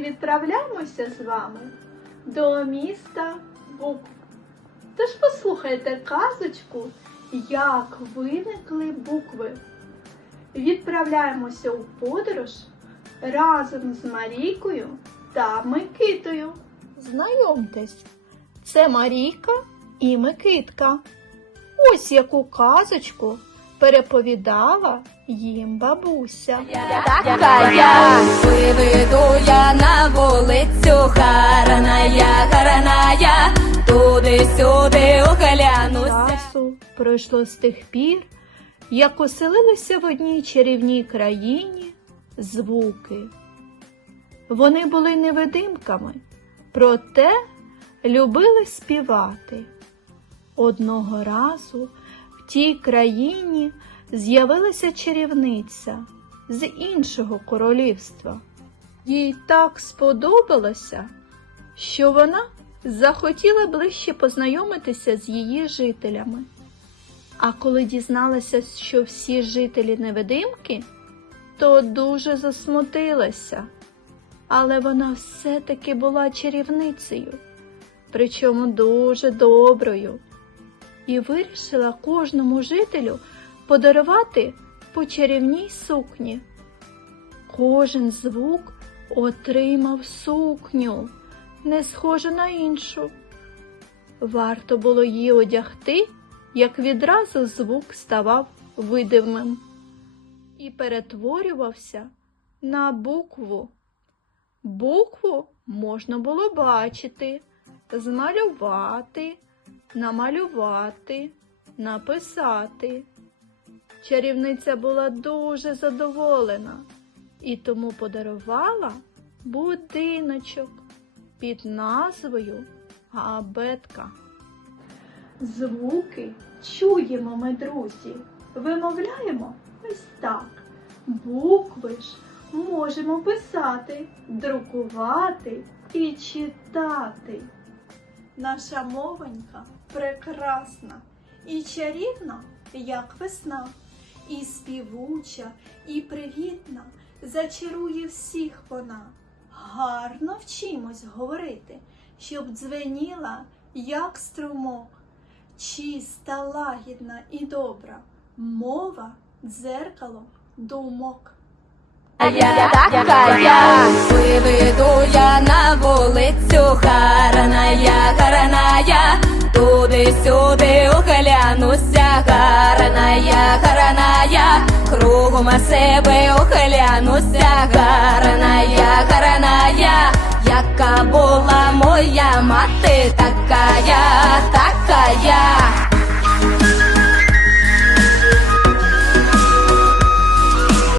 відправляємося з вами до міста букв. Тож послухайте казочку, як виникли букви. Відправляємося у подорож разом з Марійкою та Микитою. Знайомтесь, це Марійка і Микитка. Ось яку казочку переповідала їм бабуся. Така я виведу я на вулицю, гарна я, гарна я, туди-сюди оглянуся. Часу пройшло з тих пір, як оселилися в одній чарівній країні звуки. Вони були невидимками, проте любили співати. Одного разу тій країні з'явилася чарівниця з іншого королівства. Їй так сподобалося, що вона захотіла ближче познайомитися з її жителями. А коли дізналася, що всі жителі невидимки, то дуже засмутилася. Але вона все-таки була чарівницею, причому дуже доброю, і вирішила кожному жителю подарувати по чарівній сукні. Кожен звук отримав сукню, не схожу на іншу. Варто було її одягти, як відразу звук ставав видимим і перетворювався на букву. Букву можна було бачити, змалювати, намалювати, написати. Чарівниця була дуже задоволена і тому подарувала будиночок під назвою Абетка. Звуки чуємо ми, друзі, вимовляємо ось так. Букви ж можемо писати, друкувати і читати. Наша мовонька прекрасна і чарівна, як весна, і співуча, і привітна, зачарує всіх вона. Гарно вчимось говорити, щоб дзвеніла, як струмок, чиста, лагідна і добра, мова дзеркало думок. Я така я виведу я на вулицю, гарна кругом себе оглянуся, гарна я, гарна я, яка була моя мати, така я, така